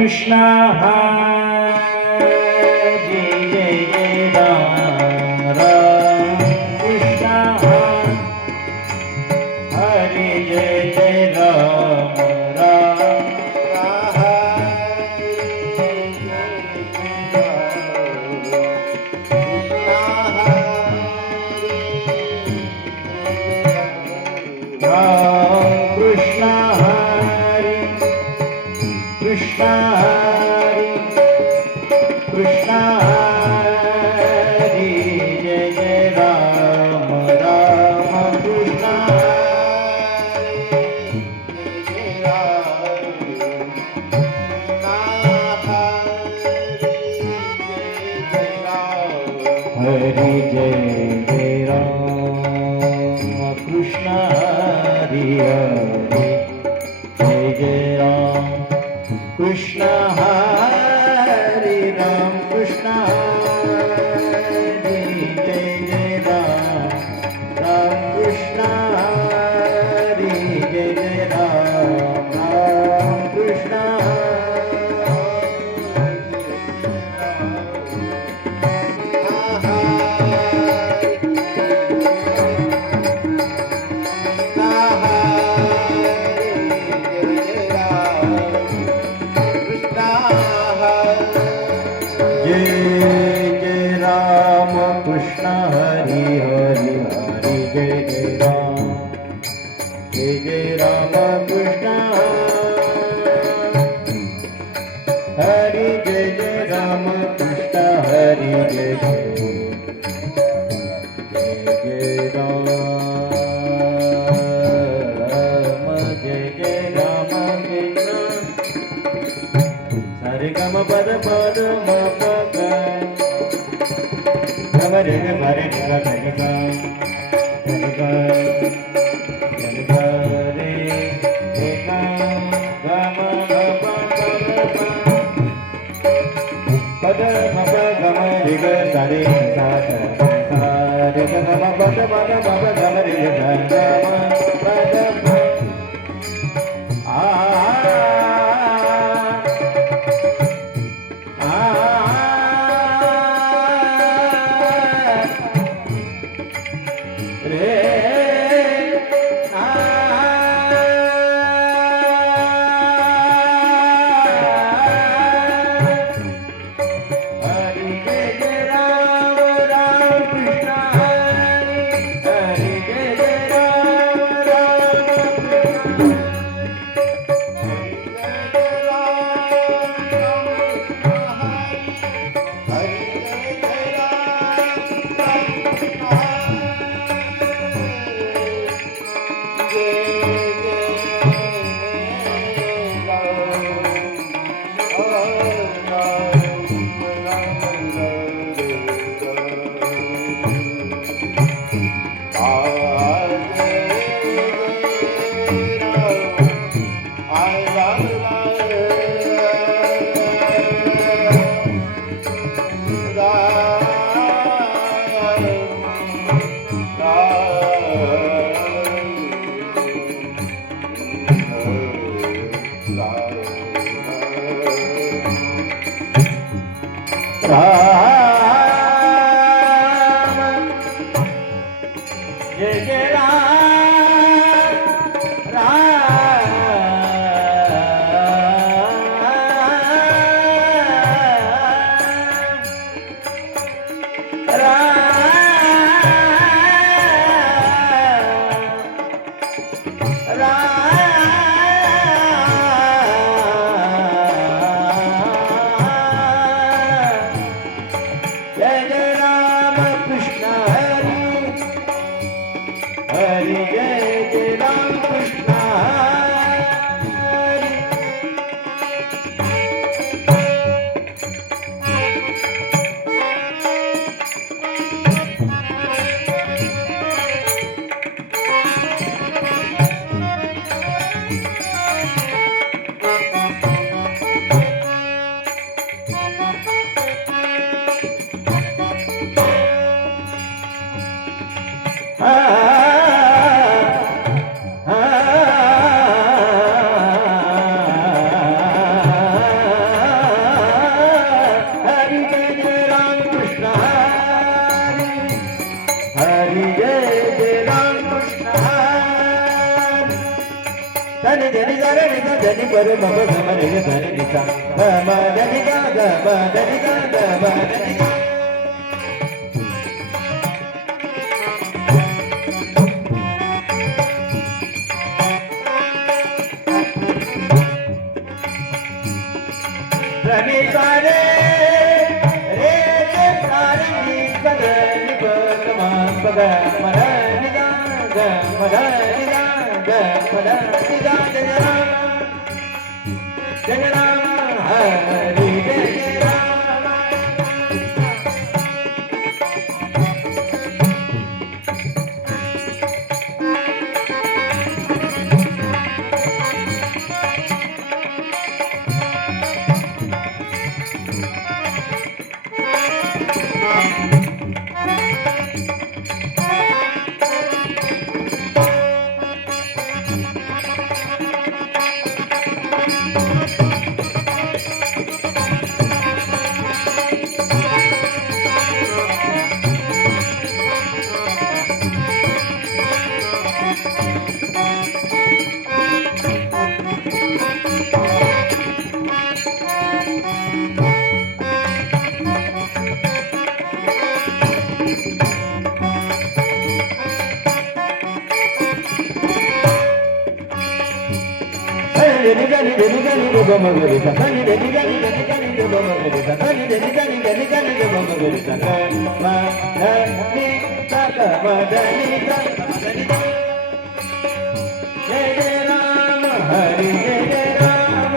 कृष्ण हरे जय जय राम राम कृष्ण हरे जय जय राम राम कृष्ण हरे कृष्ण हरे कृष्ण हरे जय जय राम राम कृष्ण हरे जय जय राम कृष्ण हरे हरे जय जय राम कृष्ण हरे राम कृष्ण हरे जय जय राम राम कृष्ण हरे जय जय राम राम कृष्ण जय जय राम कृष्ण हरि हरि हरि जय जय राम कृष्ण हरि जय जय राम कृष्ण हरि जय जय राम जय जय राम कृष्ण हरे गम पद पद म पद गम रे ग रे ग रे ग रे गम पद म गम रे ग रे सा रे ग गम पद पद म गम रे ग गम पद आ जय जय राम हरि जय जय राम कृष्ण हरि धनी धनी गा रे गा धनी पर मग गम रे ग धनी निसा गम धनी गा गम धनी गा गम धनी गा धनी सा रे रे गे सा रे नि सा रे नि प गम प ग म धनी गा गम धनी गा गम धनी गा जय राम हरि जय Ram Deni deni deni deni do bama gori sa deni deni deni deni deni do bama gori sa deni deni deni deni deni do bama gori sa ma deni sa ma deni sa ma deni sa Jai Jai Ram Hari Jai Jai Ram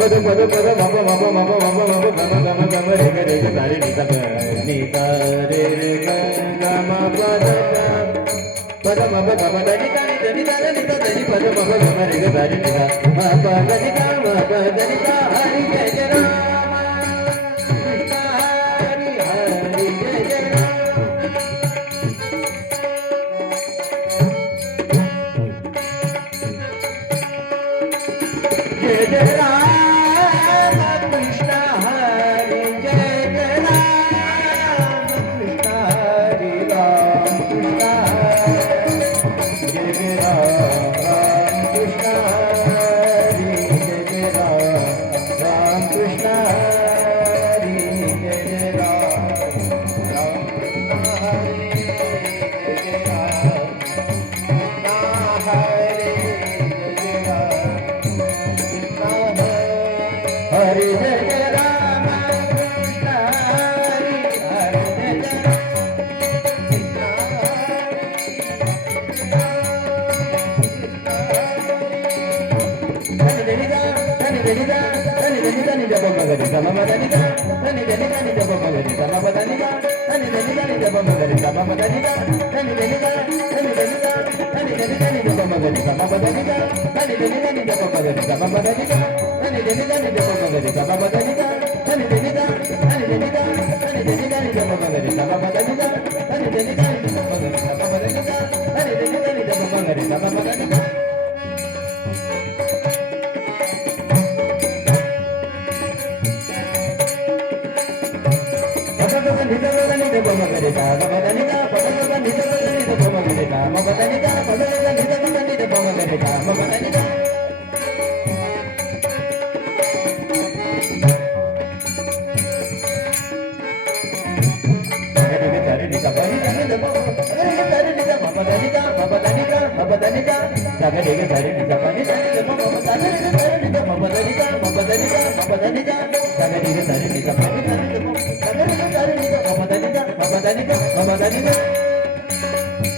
Pada pada pada mama mama mama mama mama gama gama gama re ga sa re ni sa ga ni sa re re ga gama pada pada mama gama da ni sa ni da ni da ni da ni pada mama gama re ga sa re ni sa ma pa ga ni ga ma pa da ni sa hari jai jai ram hari hari jai jai ram jai jai ram Hare Jai Ram Krishna Hare Hare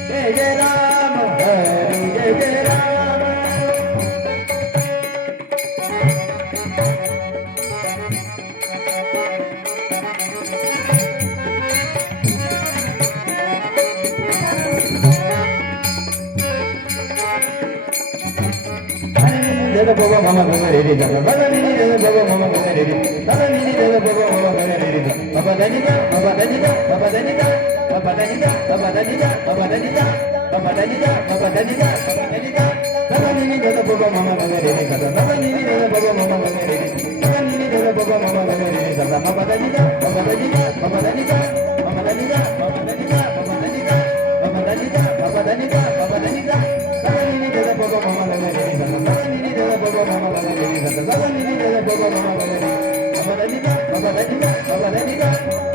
Jai Jai Ram, Hari Jai Jai Ram. da baba mama ga re re ga ga ni ni da baba mama ga re re ga ni ni da baba mama ga re re ga baba da ni ga baba da ni ga baba da ni ga baba da ni ga baba da ni ga baba da ni ga baba da ni ga baba da ni ga baba da ni ga ga ni ni da baba mama ga re re ga ga ni ni da baba mama ga re re ga ni ni da baba mama ga re re ga baba da ni ga baba da ni ga baba da ni ga baba da ni ga baba da ni ga baba da ni ga baba da ni ga baba da ni ga baba da ni ga ni ni da baba mama ga re re ga ni ni da baba mama ga re re ga ni ni da baba mama ga re re baba da ni ga baba da ni ga baba da ni ga